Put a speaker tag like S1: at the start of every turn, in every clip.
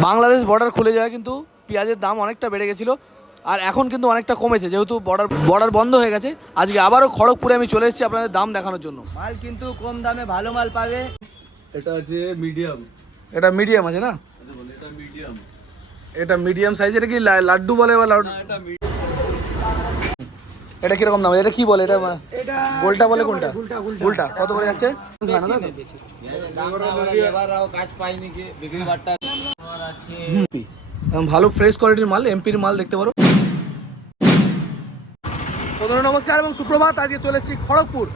S1: Bangladesh border খুলে যাওয়া কিন্তু পেঁয়াজের দাম অনেকটা বেড়ে গেছিল। আর এখন কিন্তু অনেকটা কমেছে যেহেতু বর্ডার বর্ডার বন্ধ হয়ে গেছে। আজকে আবারও খড়গপুরে আমি চলে এসেছি আপনাদের দাম দেখানোর জন্য।
S2: মাল কিন্তু কম দামে ভালো মাল পাবে।
S3: এটা আছে মিডিয়াম
S1: এটা মিডিয়াম আছে না?
S3: এটা মিডিয়াম
S1: এটা মিডিয়াম সাইজ এটা কি লা- লাড্ডু বলে বা লাড্ডু?
S3: এটা
S1: কীরকম দাম? এটা কি বলে? এটা গোলটা বলে কোনটা
S2: উল্টা
S1: কত করে যাচ্ছে? ভালো ফ্রেশ কোয়ালিটির মাল এমপির মাল দেখতে পারো। নমস্কার এবং সুপ্রভাত। আজকে চলে এসেছি খড়গপুর।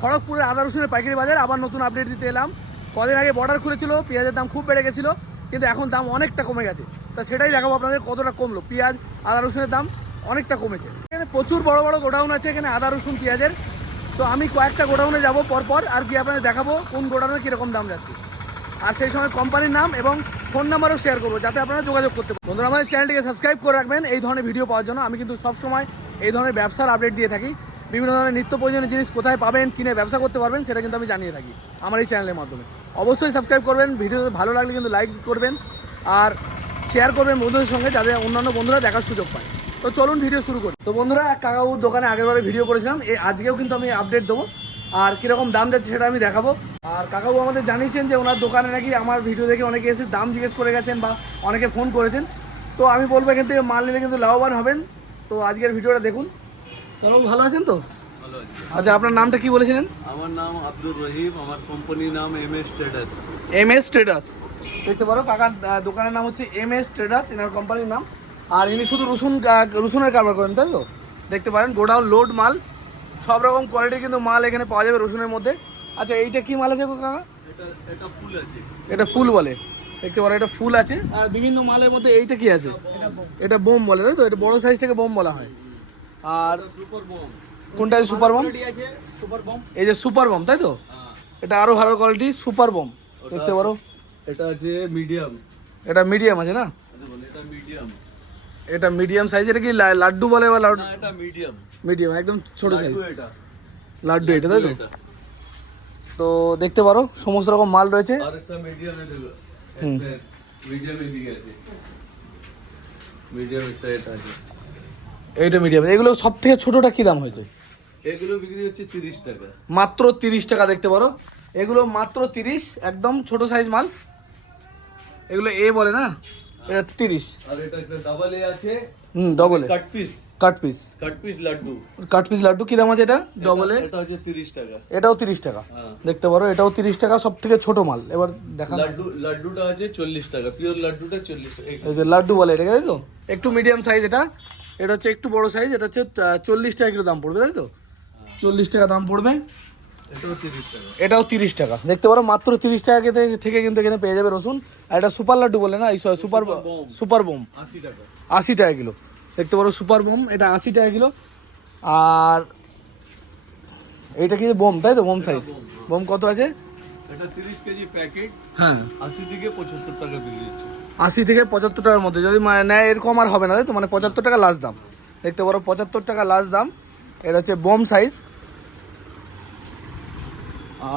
S1: খড়গপুরের আদা রসুনের পাইকারি বাজার। আবার নতুন আপডেট দিতে এলাম। কদিন আগে বর্ডার খুলেছিল পেঁয়াজের দাম খুব বেড়ে গেছিল কিন্তু এখন দাম অনেকটা কমে গেছে। তা সেটাই দেখাবো আপনাদের কতটা কমলো। পেঁয়াজ আদা রসুনের দাম। অনেকটা কমেছে। এখানে প্রচুর বড় বড় গোডাউন আছে, এখানে আদা, রসুন, পেঁয়াজের। তো আমি কয়েকটা গোডাউনে যাব পরপর আর কি আপনাদের দেখাবো কোন গোডাউনে কীরকম দাম যাচ্ছে। আর সেই সময় কোম্পানির নাম এবং ফোন নাম্বারও শেয়ার করব, যাতে আপনারা যোগাযোগ করতে পারেন। বন্ধুরা, আমাদের চ্যানেলটিকে সাবস্ক্রাইব করে রাখবেন, এই ধরনের ভিডিও পাওয়ার জন্য। আমি কিন্তু সবসময় এই ধরনের ব্যবসার আপডেট দিয়ে থাকি। বিভিন্ন ধরনের নিত্য প্রয়োজনীয় জিনিস কোথায় পাবেন, কিনে ব্যবসা করতে পারবেন, সেটা কিন্তু আমি জানিয়ে থাকি আমার এই চ্যানেলের মাধ্যমে। অবশ্যই সাবস্ক্রাইব করবেন ভিডিও ভালো লাগলে কিন্তু লাইক করবেন আর শেয়ার করবেন বন্ধুদের সঙ্গে, যাতে অন্যান্য বন্ধুরা দেখার সুযোগ পায়। তো চলুন ভিডিও শুরু করি। তো বন্ধুরা এক কাকাবুর দোকানে আগেরবারে ভিডিও করেছিলাম। এই আজকেও কিন্তু আমি আপডেট দেবো। আর কীরকম দাম যাচ্ছে সেটা আমি দেখাবো। আর কাকাবু আমাদের জানিয়েছেন যে ওনার দোকানে নাকি আমার ভিডিও দেখে অনেকে এসে দাম জিজ্ঞেস করে গেছেন বা অনেকে ফোন করেছেন। তো আমি বলব এখান থেকে মাল নিলে কিন্তু লাভবান হবেন। তো আজকের ভিডিওটা দেখুন। কাকাবু ভালো আছেন তো? আচ্ছা আপনার নামটা কি বলেছিলেন?
S3: আমার নাম আব্দুর রহিম। আমার কোম্পানির নাম M S traders
S1: M S traders দেখতে পারো কাকার দোকানের নাম হচ্ছে এম এস ট্রেডার্স এনার কোম্পানির নাম। আর ইনি শুধু রসুন রসুনের কারবার করেন তাই তো? দেখতে পারেন গোডাউন লোড মাল সব রকম কোয়ালিটির কিন্তু মাল এখানে পাওয়া যাবে রসুনের মধ্যে। আচ্ছা এইটা কি মাল আছে গো কাকা?
S3: এটা এটা ফুল আছে।
S1: এটা ফুল বলে। দেখতে পারো এটা ফুল আছে। আর বিভিন্ন মালের মধ্যে এইটা কি আছে? এটা বোম। বলে তাই তো? এটা বড় সাইজটাকে বোম বলা হয়। আর
S3: সুপার বম।
S1: কোনটা সুপার বোম?
S2: আছে সুপার বম।
S1: এই যে সুপার বোম তাই তো? এটা আরও ভালো কোয়ালিটি সুপার বোম। দেখতে পারো।
S3: এটা আছে মিডিয়াম
S1: এটা মিডিয়াম আছে না?
S3: এটা মিডিয়াম
S1: এটা মিডিয়াম সাইজ এটা কি লাড্ডু বলে বা লাড্ডু?
S3: এটা মিডিয়াম
S1: মিডিয়াম একদম ছোট সাইজ
S3: এটা।
S1: লাড্ডু এটা তাই তো? তো দেখতে পারো সমস্ত রকম মাল রয়েছে।
S3: আর একটা মিডিয়ামে
S1: হুম।
S3: মিডিয়াম এদিকে আছে। মিডিয়াম একটা এটা আছে।
S1: এইটা মিডিয়াম এগুলো সব থেকে ছোটটা কি দাম হয়েছে?
S3: এগুলো বিক্রি হচ্ছে তিরিশ টাকা।
S1: মাত্র তিরিশ টাকা দেখতে পারো। এগুলো মাত্র তিরিশ একদম ছোট সাইজ মাল। এগুলো এ বলে না? এটা তিরিশ।
S3: আর এটা একটা ডাবল এ আছে।
S1: হুম double
S3: cut piece
S1: cut piece
S3: cut piece laddu.
S1: Cut piece laddu কি দাম আছে এটা? Double A?
S3: এটা হচ্ছে তিরিশ টাকা।
S1: এটাও তিরিশ টাকা।
S3: হ্যাঁ।
S1: দেখতে পারো এটাও তিরিশ টাকা সব থেকে ছোট মাল। এবার দেখা
S3: লাড্ডু লাড্ডুটা আছে চল্লিশ টাকা পিওর লাড্ডুটা চল্লিশ টাকা। এই-
S1: এই যে লাড্ডু বলে এটাকে তাই তো? একটু মিডিয়াম সাইজ এটা। এটা হচ্ছে একটু বড় সাইজ এটা হচ্ছে চল্লিশ টাকা কিলো দাম পড়বে তাই তো? চল্লিশ টাকা দাম পড়বে।
S3: এটাও তিরিশ টাকা।
S1: দেখতে পারো মাত্র তিরিশ টাকা থেকে- থেকে কিন্তু এখানে পেয়ে যাবে রসুন। আর এটা সুপার লাড্ডু বলে না? এই সুপার সুপার বোম।
S3: আশি টাকা।
S1: কিলো। দেখতে পারো সুপার বোম। এটা আশি টাকা কিলো। আর এইটা কি বোম তাই তো? বোম সাইজ বোম কত আছে?
S3: এটা তিরিশ কেজি প্যাকেট।
S1: হ্যাঁ।
S3: আশি থেকে পঁচাত্তর টাকা
S1: থেকে টাকার মধ্যে। যদি মা- নেয় এরকম আর হবে না তাই তো? মানে পঁচাত্তর টাকা লাস্ট দাম। দেখতে পারো পঁচাত্তর টাকা লাস্ট দাম। এটা হচ্ছে বোম সাইজ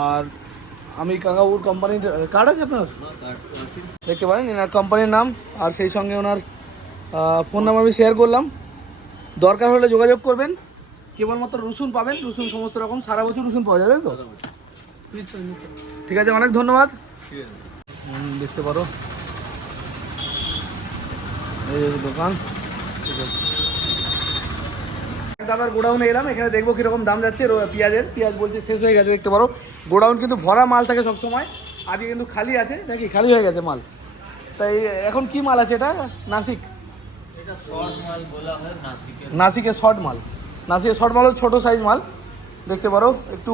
S1: আর আমি কাকাবুর কোম্পানির কার্ড আছে আপনার? দেখতে পারেন এনার কোম্পানির নাম আর সেই সঙ্গে ওনার ফোন নাম্বার আমি শেয়ার করলাম। দরকার হলে যোগাযোগ করবেন। কেবলমাত্র রসুন পাবেন রসুন সমস্ত রকম সারা বছর রসুন পাওয়া যাবে তো? ঠিক আছে অনেক ধন্যবাদ।
S3: ঠিক আছে
S1: দেখতে পারো। এই দোকান। দাদার গোডাউনে এলাম, এখানে দেখব কীরকম দাম যাচ্ছে পেঁয়াজের। পেঁয়াজ বলছে শেষ হয়ে গেছে, দেখতে পারো। গোডাউন কিন্তু ভরা মাল থাকে সব সময় আজকে কিন্তু খালি আছে, নাকি খালি হয়ে গেছে মাল? তাই এখন কি মাল আছে এটা? নাসিক? নাসিকের শর্ট মাল, নাসিকের শর্ট মাল, ছোটো সাইজ মাল, দেখতে পারো, একটু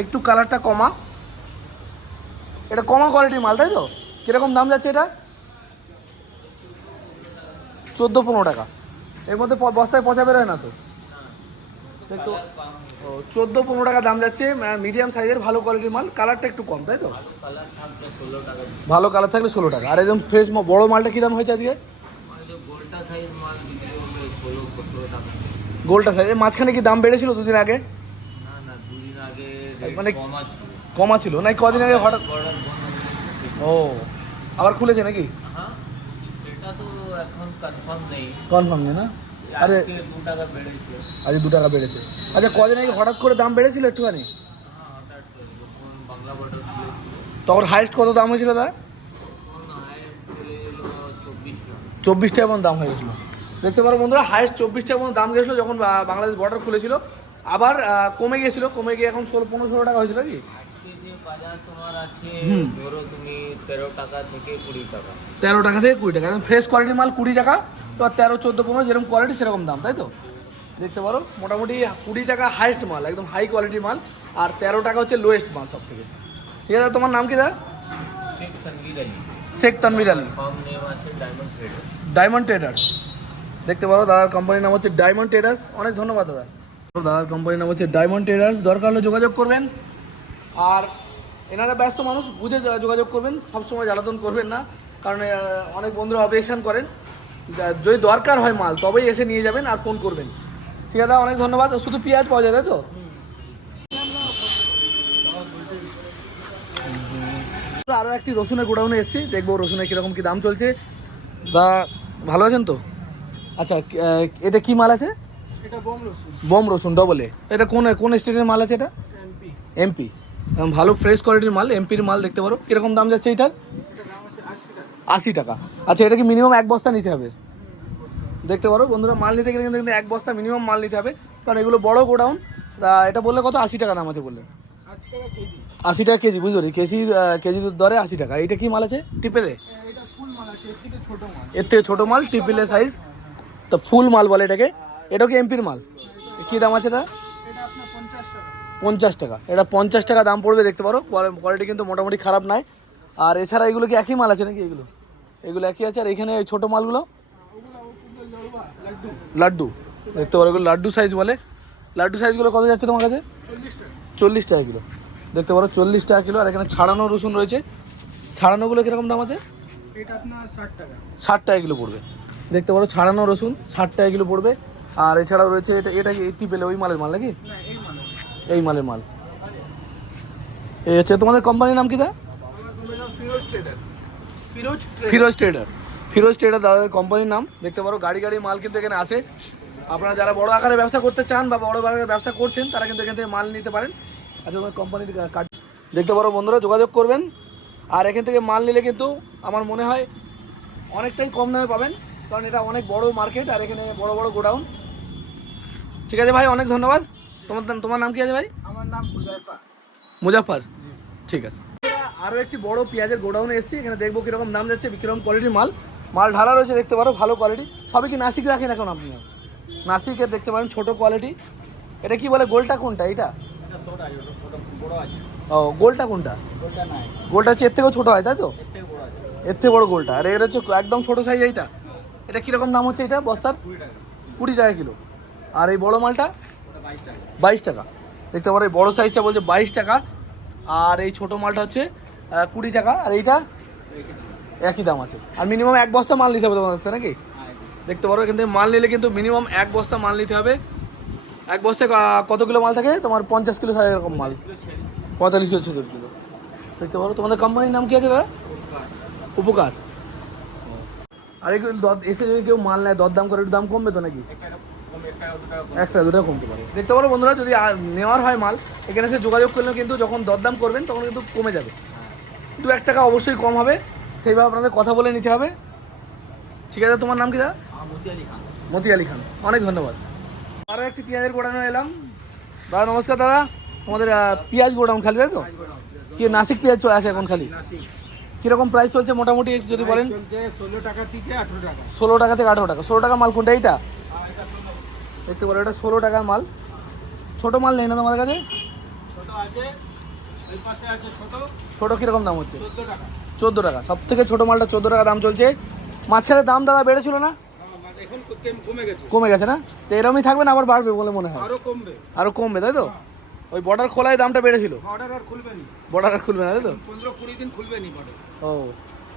S1: একটু কালারটা কমা। এটা কমা কোয়ালিটির মাল, তাই তো? কীরকম দাম যাচ্ছে এটা? চোদ্দ পনেরো টাকা। এর মধ্যে বস্তায় পচা বেরোয় না তো? ও চোদ্দ পনেরো টাকা দাম যাচ্ছে মিডিয়াম সাইজের ভালো কোয়ালিটির মাল। কালারটা একটু কম তাই তো? ভালো কালার থাকলে ষোলো টাকা। আর একদম ফ্রেশ বড় মালটা কী দাম হয়েছে আজকে? গোলটা সাইজ মাঝখানে কি দাম বেড়েছিল দুদিন আগে? মানে কমা ছিল। না কদিন আগে হঠাৎ ও আবার খুলেছে নাকি?
S2: কনফার্ম
S1: কনফার্ম নেই না? আরে আজ দু টাকা বেড়েছে। আচ্ছা কদিন আগে হঠাৎ করে দাম বেড়েছিল একটুখানি?
S2: হ্যাঁ
S1: তখন হাইস্ট কত দাম হয়েছিল দা
S2: তখন আয় চব্বিশ টাকা।
S1: চব্বিশ টাকা মতো দাম হয়ে গেছিল দেখতে পারো বন্ধুরা হাইস্ট চব্বিশ টাকা দাম গেছিল যখন বাংলাদেশ বর্ডার খুলেছিল। আবার কমে গেছিল কমে গিয়ে এখন ষোলো পনেরো ষোলো টাকা হয়েছিল কি?
S2: তেরো টাকা থেকে কুড়ি টাকা।
S1: তেরো টাকা থেকে কুড়ি টাকা ফ্রেশ কোয়ালিটির মাল কুড়ি টাকা। তো তেরো, চোদ্দ, পনেরো যেরকম কোয়ালিটি সেরকম দাম, তাই তো? দেখতে পারো, মোটামুটি কুড়ি টাকা হাইস্ট মাল, একদম হাই কোয়ালিটির মাল, আর তেরো টাকা হচ্ছে লোয়েস্ট মাল সব থেকে ঠিক আছে, তোমার নাম কি দা
S2: শেখ তানভীর আলী। ডায়মন্ড
S1: ট্রেডার্স দেখতে পারো, দাদার কোম্পানির নাম হচ্ছে ডায়মন্ড ট্রেডার্স অনেক ধন্যবাদ, দাদা। দাদার কোম্পানির নাম হচ্ছে ডায়মন্ড ট্রেডার্স দরকার হলে যোগাযোগ করবেন। আর এনারা ব্যস্ত মানুষ, বুঝে যোগাযোগ করবেন। সবসময় জ্বালাতন করবেন না, কারণ অনেক বন্ধুরা অবজেকশন করেন। যদি দরকার হয় মাল তবেই এসে নিয়ে যাবেন আর ফোন করবেন। ঠিক আছে অনেক ধন্যবাদ। শুধু পেঁয়াজ পাওয়া যায় তাই তো? আরও একটি রসুনের গোডাউনে এসেছি। দেখব রসুনের কীরকম কী দাম চলছে। দা ভালো আছেন তো? আচ্ছা এটা কি মাল আছে?
S4: এটা বোম রসুন।
S1: বম রসুন ডবলে এটা কোন কোন স্টেটের মাল আছে এটা?
S4: এমপি
S1: এমপি ভালো ফ্রেশ কোয়ালিটির মাল এমপির মাল দেখতে পারো। কীরকম দাম যাচ্ছে এটার?
S4: আশি টাকা।
S1: আচ্ছা এটা কি মিনিমাম এক বস্তা নিতে হবে? দেখতে পারো, বন্ধুরা, মাল নিতে গেলে কিন্তু এক বস্তা মিনিমাম মাল নিতে হবে। কারণ এগুলো বড় গোডাউন, তা এটা বললে কত? আশি টাকা দাম আছে বললে।
S4: আশি টাকা কেজি
S1: আশি টাকা কেজি কেজি দরে আশি টাকা। এটা কি মাল আছে? টিপেলে?
S4: এর থেকে ছোট মাল,
S1: টিপিলে সাইজ তো ফুল মাল বলে এটাকে। এটাও কি এমপির মাল? কী দাম আছে তা
S4: পঞ্চাশ টাকা।
S1: এটা পঞ্চাশ টাকা দাম পড়বে, দেখতে পারো। কোয়ালিটি কিন্তু মোটামুটি খারাপ নয়। আর এছাড়া এগুলো কি একই মাল আছে নাকি এগুলো? এগুলো একই আছে? আর এখানে ছোটো মালগুলো?
S4: লাড্ডু।
S1: দেখতে পারো এগুলো লাড্ডু সাইজ বলে। লাড্ডু সাইজগুলো কত যাচ্ছে তোমার কাছে?
S4: চল্লিশ টাকা
S1: কিলো। দেখতে পারো চল্লিশ টাকা কিলো। আর এখানে ছাড়ানো রসুন রয়েছে। ছাড়ানোগুলো কীরকম দাম আছে?
S4: আপনার ষাট টাকা।
S1: কিলো পড়বে। দেখতে পারো ছাড়ানো রসুন ষাট টাকা কিলো পড়বে। আর এছাড়াও রয়েছে এটা এটা কি এইটি পেলে ওই মালের মাল নাকি?
S4: এই মাল।
S1: এই মালের মাল। এই হচ্ছে তোমাদের কোম্পানির নাম কি দা
S4: Firoz trader Firoz
S1: trader Firoz trader দাদাদের কোম্পানির নাম। দেখতে পারো গাড়ি গাড়ি মাল কিন্তু এখানে আসে আপনারা যারা বড় আকারে ব্যবসা করতে চান বা বড় আকারে ব্যবসা করছেন তারা কিন্তু এখান থেকে মাল নিতে পারেন। আচ্ছা তোমার কোম্পানির কার্ড দেখতে পারো বন্ধুরা যোগাযোগ করবেন। আর এখান থেকে মাল নিলে কিন্তু আমার মনে হয় অনেকটাই কম দামে পাবেন কারণ এটা অনেক বড় মার্কেট আর এখানে বড় বড় গোডাউন। ঠিক আছে ভাই অনেক ধন্যবাদ। তোমার তোমার নাম কি আছে ভাই?
S4: আমার নাম হুজাইফা
S1: মুজাফর ঠিক আছে। আরও একটি বড় পেঁয়াজের গোডাউনে এসেছি এখানে দেখব কীরকম দাম যাচ্ছে কীরকম কোয়ালিটির মাল। মাল ঢালা রয়েছে দেখতে পারো ভালো কোয়ালিটি সবই কি নাসিক রাখেন এখন আপনি? নাসিকের দেখতে পারেন ছোট কোয়ালিটি এটা কি বলে গোলটা কোনটা এটা ও গোলটা কোনটা? গোলটা হচ্ছে এর থেকেও ছোটো হয় তাই তো?
S2: এর থেকে বড়
S1: গোলটা। আর এটা হচ্ছে একদম ছোটো সাইজ এইটা। এটা কীরকম দাম হচ্ছে এটা বস্তার?
S2: কুড়ি টাকা।
S1: কিলো। আর এই বড় মালটা? বাইশ টাকা। দেখতে পারো এই বড়ো সাইজটা বলছে বাইশ টাকা। আর এই ছোটো মালটা হচ্ছে কুড়ি টাকা, আর এইটা একই দাম আছে। আর মিনিমাম এক বস্তা মাল নিতে হবে তোমার কাছে, নাকি? দেখতে পারো, এখান থেকে মাল নিলে কিন্তু মিনিমাম এক বস্তা মাল নিতে হবে। এক বস্তায় কত কিলো মাল থাকে? তোমার পঞ্চাশ কিলো থাকে এরকম মাল। পঁয়তাল্লিশ কিলো, ছেচল্লিশ কিলো। দেখতে পারো, তোমাদের কোম্পানির নাম কি আছে দাদা? উপকার। আর এগুলো এসে যদি কেউ মাল নেয়, দরদাম করে, একটু দাম কমবে তো নাকি? একটা দুটো কমতে পারে। দেখতে পারো বন্ধুরা, যদি নেওয়ার হয় মাল, এখানে এসে যোগাযোগ করলেও কিন্তু যখন দরদাম করবেন, তখন কিন্তু কমে যাবে। দু এক টাকা অবশ্যই কম হবে। সেইভাবে আপনাদের কথা বলে নিতে হবে। ঠিক আছে তোমার নাম কি দাদা?
S2: মতি আলী খান।
S1: মতি আলী খান। অনেক ধন্যবাদ। আরও একটি পেঁয়াজের গোডাউনে এলাম। দাদা নমস্কার দাদা। তোমাদের পেঁয়াজ গোডাউন খালি তাই তো? কি নাসিক পেঁয়াজ চলে আছে এখন খালি? কীরকম প্রাইস চলছে মোটামুটি যদি বলেন?
S4: ষোলো টাকা থেকে আঠেরো টাকা।
S1: ষোলো টাকা থেকে আঠেরো টাকা। ষোলো টাকা মাল কোনটা এইটা? দেখতে পারো এটা ষোলো টাকার মাল। ছোটো মাল নেই না তোমাদের কাছে?
S4: ছোট আছে। ছোট।
S1: কীরকম দাম হচ্ছে?
S4: চোদ্দ টাকা।
S1: সব থেকে ছোটো মালটা চোদ্দ টাকা দাম চলছে। মাঝখানে দাম দাদা বেড়েছিল না?
S4: হ্যাঁ, এখন কেম- গেছে।
S1: না? তো এরমই থাকবে না আবার বাড়বে বলে মনে হয়?
S4: আরও কমবে।
S1: কমবে তাই তো? ওই বর্ডার খোলায় দামটা বেড়েছিল।
S4: অর্ডার আর খুলবে নি।
S1: বর্ডার আর খুলবে না তাই তো?
S4: পনেরো কুড়ি দিন খুলবে নি
S1: ও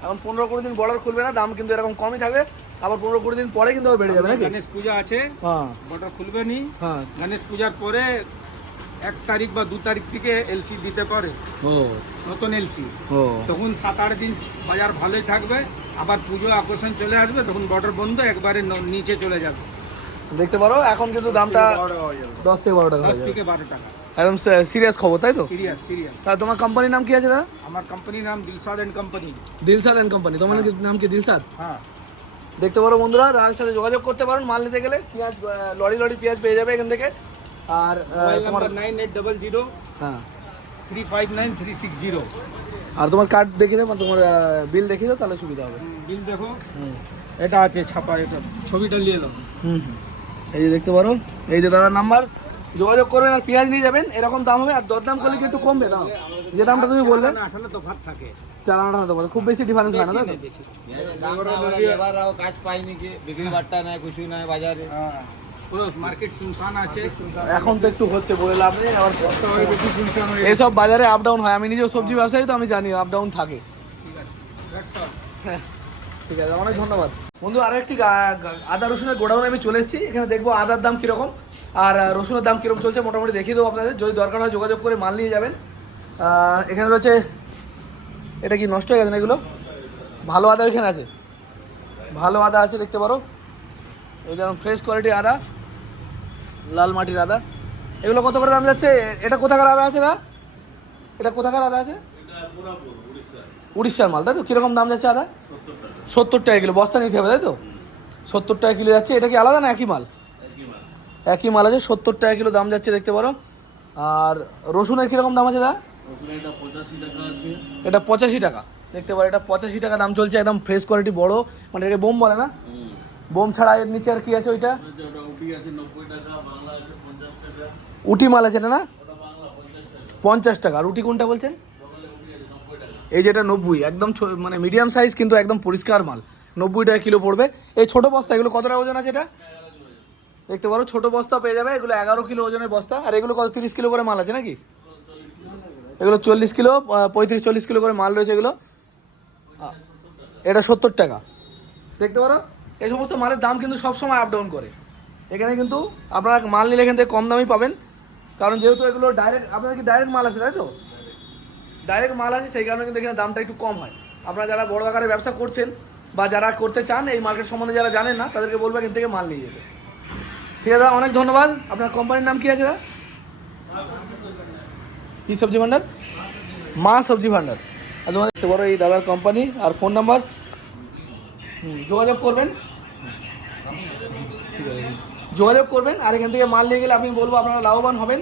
S1: এখন পনেরো কুড়ি দিন বর্ডার খুলবে না দাম কিন্তু এরকম কমই থাকবে। আবার পনেরো কুড়ি দিন পরে কিন্তু আবার বেড়ে যাবে নাকি?
S4: গণেশ পূজা আছে
S1: হ্যাঁ।
S4: বর্ডার খুলবে নি।
S1: হ্যাঁ।
S4: গণেশ পূজার পরে এক তারিখ বা দু তারিখ থেকে এলসি দিতে পারে।
S1: ও।
S4: নতুন এলসি
S1: ও।
S4: তখন সাত আট দিন বাজার ভালোই থাকবে আবার পুজো আকর্ষণ চলে আসবে তখন বর্ডার বন্ধ একবারে নিচে চলে যাবে।
S1: দেখতে পারো এখন কিন্তু দামটা
S4: হয়ে
S1: দশ থেকে বারো টাকা
S4: দশ থেকে বারো টাকা।
S1: একদম সিরিয়াস খবর তাই তো?
S4: সিরিয়াস সিরিয়াস
S1: আর তোমার কোম্পানির নাম কি আছে দাদা?
S4: আমার কোম্পানির নাম Dilshad and company
S1: Dilshad and company তোমার নাম কি দিলসাদ?
S4: হ্যাঁ।
S1: দেখতে পারো বন্ধুরা রাজের সাথে যোগাযোগ করতে পারেন মাল নিতে গেলে। পেঁয়াজ লরি লরি পেঁয়াজ পেয়ে যাবে এখান থেকে। আর আহ,
S4: মোবাইল
S1: তোমার
S4: নাইন এইট ডবল জিরো
S1: হ্যাঁ।
S4: Three five nine three six zero
S1: আর তোমার কার্ড দেখিয়ে দাও তোমার বিল দেখিয়ে দাও তাহলে সুবিধা হবে।
S4: বিল দেখো। এটা আছে ছাপা এটা। ছবিটা নিয়ে এলো
S1: হুম হুম। এই যে দেখতে পারো এই যে দাদার নাম্বার যোগাযোগ করবেন আর পেঁয়াজ নিয়ে যাবেন এরকম দাম হবে আর দরদাম করলে কি একটু কমবে? দাম যে দামটা তুমি বললে।
S4: আঠালো তো ভাত থাকে।
S1: চালানোটা হতে পারে খুব বেশি ডিফারেন্স হয় না তো?
S5: কাজ পায়নি কি বিক্রি বাট্টা নাই কিছু নাই বাজারে।
S4: হ্যাঁ। মার্কেট শুনশান আছে।
S1: এখন তো একটু হচ্ছে বলে লাভ নেই আবার বর্ষা হয়ে বেশি শুনশান হয়ে এইসব বাজারে আপ ডাউন হয় আমি নিজেও সবজি ব্যবসায়ী তো আমি জানি আপ ডাউন থাকে। হ্যাঁ, ঠিক আছে অনেক ধন্যবাদ। বন্ধু আরও একটি আদা রসুনের গোডাউনে আমি চলে এসেছি এখানে দেখব আদার দাম কীরকম আর রসুনের দাম কীরকম চলছে মোটামুটি দেখিয়ে দেবো আপনাদের। যদি দরকার হয় যোগাযোগ করে মাল নিয়ে যাবেন। আহ, এখানে রয়েছে এটা কি নষ্ট হয়ে গেছে না এগুলো? ভালো আদা এখানে আছে। ভালো আদা আছে দেখতে পারো। এই যেমন ফ্রেশ কোয়ালিটি আদা। লাল মাটির আদা এগুলো কত করে দাম যাচ্ছে? এটা কোথাকার আদা আছে, দা? এটা কোথাকার আদা আছে? উড়িষ্যার মাল, তাই তো? কীরকম দাম যাচ্ছে, আদা? সত্তর টাকা কিলো, বস্তা নিতে হবে, তাই তো? সত্তর টাকা কিলো যাচ্ছে। এটা কি আলাদা না একই মাল? একই মাল আছে, সত্তর টাকা কিলো দাম যাচ্ছে, দেখতে পারো। আর রসুনের কীরকম দাম আছে, দা?
S3: এটা পঁচাশি টাকা
S1: এটা দেখতে পারো। এটা পঁচাশি টাকা দাম চলছে, একদম ফ্রেশ কোয়ালিটি বড়। মানে এটাকে বোম বলে না? বোম ছাড়া এর নিচে আর কি আছে ওইটা? উটি মাল আছে না? পঞ্চাশ টাকা। আর উটি কোনটা বলছেন? এই যেটা নব্বই, একদম মানে মিডিয়াম সাইজ কিন্তু একদম পরিষ্কার মাল। নব্বই টাকা কিলো পড়বে। এই ছোটো বস্তা, এগুলো কত টাকা ওজন আছে এটা? দেখতে পারো, ছোটো বস্তা পেয়ে যাবে। এগুলো এগারো কিলো ওজনের বস্তা। আর এগুলো কত, তিরিশ কিলো করে মাল আছে নাকি? এগুলো চল্লিশ কিলো পঁয়ত্রিশ, চল্লিশ কিলো করে মাল রয়েছে এগুলো। এটা সত্তর টাকা। দেখতে পারো? এই সমস্ত মালের দাম কিন্তু সবসময় আপ ডাউন করে। এখানে কিন্তু আপনারা মাল নিলে এখান থেকে কম দামই পাবেন। কারণ যেহেতু এগুলো ডাইরেক্ট আপনাদের কি ডাইরেক্ট মাল আছে, তাই তো? ডাইরেক্ট মাল আছে, সেই কারণে কিন্তু এখানে দামটা একটু কম হয়। আপনারা যারা বড় আকারে ব্যবসা করছেন বা যারা করতে চান, এই মার্কেট সম্বন্ধে যারা জানেন না, তাদেরকে বলব এখান থেকে মাল নিয়ে যেতে। ঠিক আছে অনেক ধন্যবাদ। আপনার কোম্পানির নাম কি আছে, দাদা? কি সবজি ভান্ডার? মা সবজি ভান্ডার। আর তোমাদের দেখতে পারো এই দাদার কোম্পানি আর ফোন নাম্বার যোগাযোগ করবেন। যোগাযোগ করবেন আর এখান থেকে মাল নিয়ে গেলে আমি বলব আপনারা লাভবান হবেন।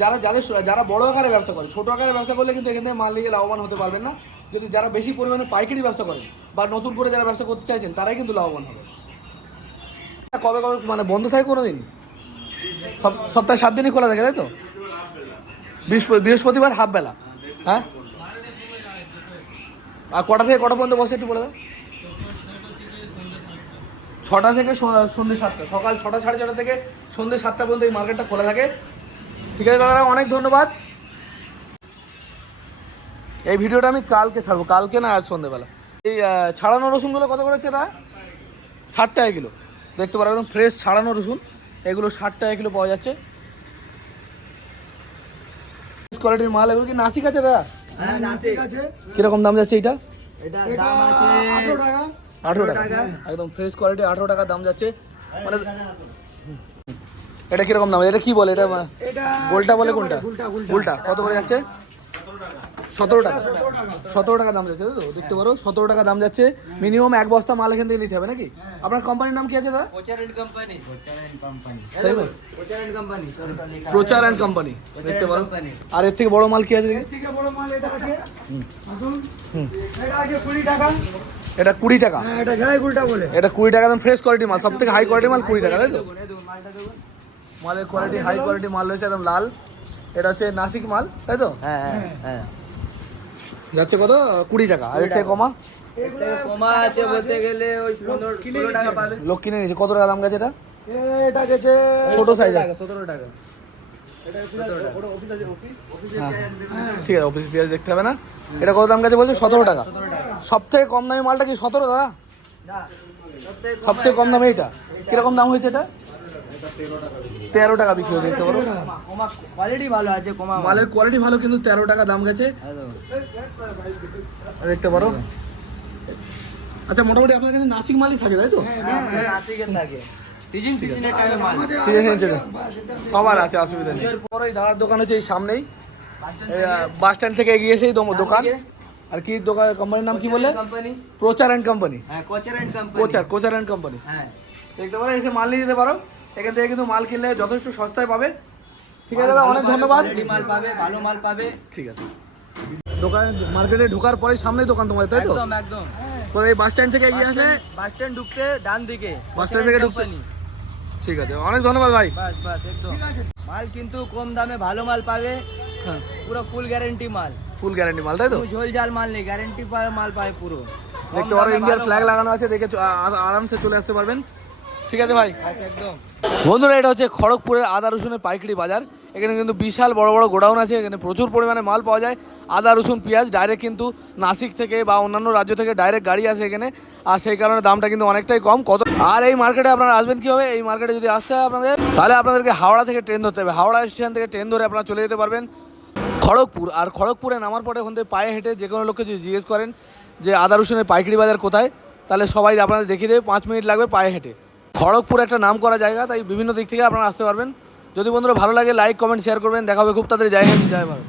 S1: যারা যাদের যারা বড় আকারে ব্যবসা করে, ছোটো আকারে ব্যবসা করলে কিন্তু এখান থেকে মাল নিয়ে লাভবান হতে পারবেন না। যদি যারা বেশি পরিমাণে পাইকারি ব্যবসা করেন বা নতুন করে যারা ব্যবসা করতে চাইছেন, তারাই কিন্তু লাভবান হবে। কবে কবে মানে বন্ধ থাকে কোনো দিন সপ্তাহে সাত দিনই খোলা থাকে, তাই তো? বৃহস্পতি বৃহস্পতিবার হাফ বেলা হ্যাঁ? আর কটা থেকে কটা পর্যন্ত বসে একটু বলে দাও। ছটা থেকে সন্ধ্যে সাতটা সকাল ছটা সাড়ে ছটা থেকে সন্ধ্যে সাতটা পর্যন্ত এই মার্কেটটা খোলা থাকে। ঠিক আছে দাদা অনেক ধন্যবাদ। এই ভিডিওটা আমি কালকে ছাড়বো কালকে না আজ সন্ধ্যেবেলা এই ছাড়ানো রসুনগুলো কত করে হচ্ছে দাদা? ষাট টাকা কিলো। দেখতে পারো একদম ফ্রেশ ছাড়ানো রসুন। এগুলো ষাট টাকা কিলো পাওয়া যাচ্ছে। কোয়ালিটির মাল এগুলো কি নাসিক আছে দাদা?
S5: হ্যাঁ নাসিক আছে।
S1: কীরকম দাম যাচ্ছে এটা?
S5: এটা দাম আছে টাকা।
S1: আঠেরো টাকা। একদম ফ্রেশ কোয়ালিটি আঠেরো টাকা দাম যাচ্ছে। মানে এটা কীরকম দাম? এটা কি বলে? এটা গোলটা বলে কোনটা?
S5: গুলটা,
S1: কত করে যাচ্ছে? সতেরো টাকা। সতেরো টাকা। দাম যাচ্ছে তো দেখতে পারো সতেরো টাকা দাম যাচ্ছে। মিনিমাম এক বস্তা মাল এখান থেকে নিতে হবে নাকি? আপনার কোম্পানির নাম কি আছে দাদা? প্রচার অ্যান্ড কোম্পানি দেখতে পারো। আর এর থেকে বড় মাল কি আছে
S5: বড় মাল এটা আছে।
S1: হুম।
S5: এটা আছে কুড়ি টাকা।
S1: এটা কুড়ি টাকা।
S5: হ্যাঁ এটা
S1: কুড়ি টাকা দাম ফ্রেশ কোয়ালিটি মাল সব থেকে হাই কোয়ালিটি মাল কুড়ি টাকা তাই তো? মালের কোয়ালিটি হাই কোয়ালিটি মাল রয়েছে একদম লাল। এটা হচ্ছে নাসিক মাল তাই তো?
S5: হ্যাঁ হ্যাঁ
S1: যাচ্ছে কত? কুড়ি টাকা। আর এর থেকে কমা?
S5: কমা আছে বলতে গেলে ওই পনেরো টাকা পাবে।
S1: লোক নিয়েছে কত টাকা দাম গেছে এটা?
S5: এটা গেছে
S1: ছোট সাইজ
S5: সতেরো টাকা।
S1: ঠিক আছে অফিস পেঁয়াজ দেখতে হবে না। এটা কত দাম গেছে বলছে? সতেরো টাকা। সব থেকে কম দামি মালটা কি সতেরো দাদা? সব থেকে কম দামে এটা কীরকম দাম হয়েছে এটা? তেরো টাকা বিক্রি হয়েছে। দেখতে পারো।
S5: কোয়ালিটি ভালো আছে কমা
S1: মালের কোয়ালিটি ভালো কিন্তু তেরো টাকা দাম গেছে। দেখতে পারো। আচ্ছা মোটামুটি আপনার কাছে নাসিক মালই থাকে তাই তো?
S5: সিজন সিজনের টাইমে মাল
S1: সিজন সিজন সবার আছে অসুবিধা নেই। পরে দাদার দোকান হচ্ছে এই সামনেই। বাস স্ট্যান্ড থেকে এগিয়ে এসেই দো- দোকান। আর কি দোকান কোম্পানির নাম কি বলে প্রচার অ্যান্ড কোম্পানি
S5: হ্যাঁ Kochar company
S1: Kochar Kochar and company
S5: হ্যাঁ।
S1: দেখতে পারো এসে মাল নিয়ে যেতে পারো। এখান থেকে কিন্তু মাল কিনলে যথেষ্ট সস্তায় পাবে। ঠিক আছে দাদা অনেক ধন্যবাদ।
S5: মাল পাবে ভালো মাল পাবে।
S1: ঠিক আছে। দোকানে মার্কেটে ঢোকার পরে সামনেই দোকান তোমার তাই তো?
S5: একদম একদম।
S1: তো এই বাস স্ট্যান্ড থেকে এগিয়ে আসলে
S5: বাস স্ট্যান্ড ঢুকতে ডান দিকে
S1: বাস স্ট্যান্ড থেকে ঢুকতে ঠিক আছে অনেক ধন্যবাদ ভাই।
S5: বাস বাস একদম মাল কিন্তু কম দামে ভালো মাল পাবে।
S1: হ্যাঁ।
S5: পুরো ফুল গ্যারেন্টি মাল।
S1: ফুল গ্যারেন্টি মাল তাই তো?
S5: ঝোল ঝাল মাল নেই গ্যারান্টি মাল পাবে পুরো।
S1: দেখতে পারো ইন্ডিয়ার ফ্ল্যাগ লাগানো আছে দেখে আরামসে চলে আসতে পারবেন। ঠিক আছে ভাই?
S5: একদম।
S1: বন্ধুরা এটা হচ্ছে খড়গপুরের আদা রসুনের পাইকারি বাজার। এখানে কিন্তু বিশাল বড় বড় গোডাউন আছে এখানে প্রচুর পরিমাণে মাল পাওয়া যায়। আদা রসুন পেঁয়াজ ডাইরেক্ট কিন্তু নাসিক থেকে বা অন্যান্য রাজ্য থেকে ডাইরেক্ট গাড়ি আসে এখানে। আর সেই কারণে দামটা কিন্তু অনেকটাই কম। কত আর এই মার্কেটে আপনারা আসবেন কীভাবে? এই মার্কেটে যদি আসতে হয় আপনাদের তাহলে আপনাদেরকে হাওড়া থেকে ট্রেন ধরতে হবে। হাওড়া স্টেশন থেকে ট্রেন ধরে আপনারা চলে যেতে পারবেন খড়গপুর। আর খড়গপুরে নামার পরে ওখান থেকে পায়ে হেঁটে যে কোনো লোককে যদি জিজ্ঞেস করেন যে আদা রসুনের পাইকারি বাজার কোথায় তাহলে সবাই আপনাদের দেখিয়ে দেবে পাঁচ মিনিট লাগবে পায়ে হেঁটে। খড়গপুর একটা নাম করা জায়গা, তাই বিভিন্ন দিক থেকে আপনারা আসতে পারবেন। যদি বন্ধুরা ভালো লাগে লাইক কমেন্ট শেয়ার করবেন। দেখা হবে খুব তাড়াতাড়ি। জায়গা জয় ভারত।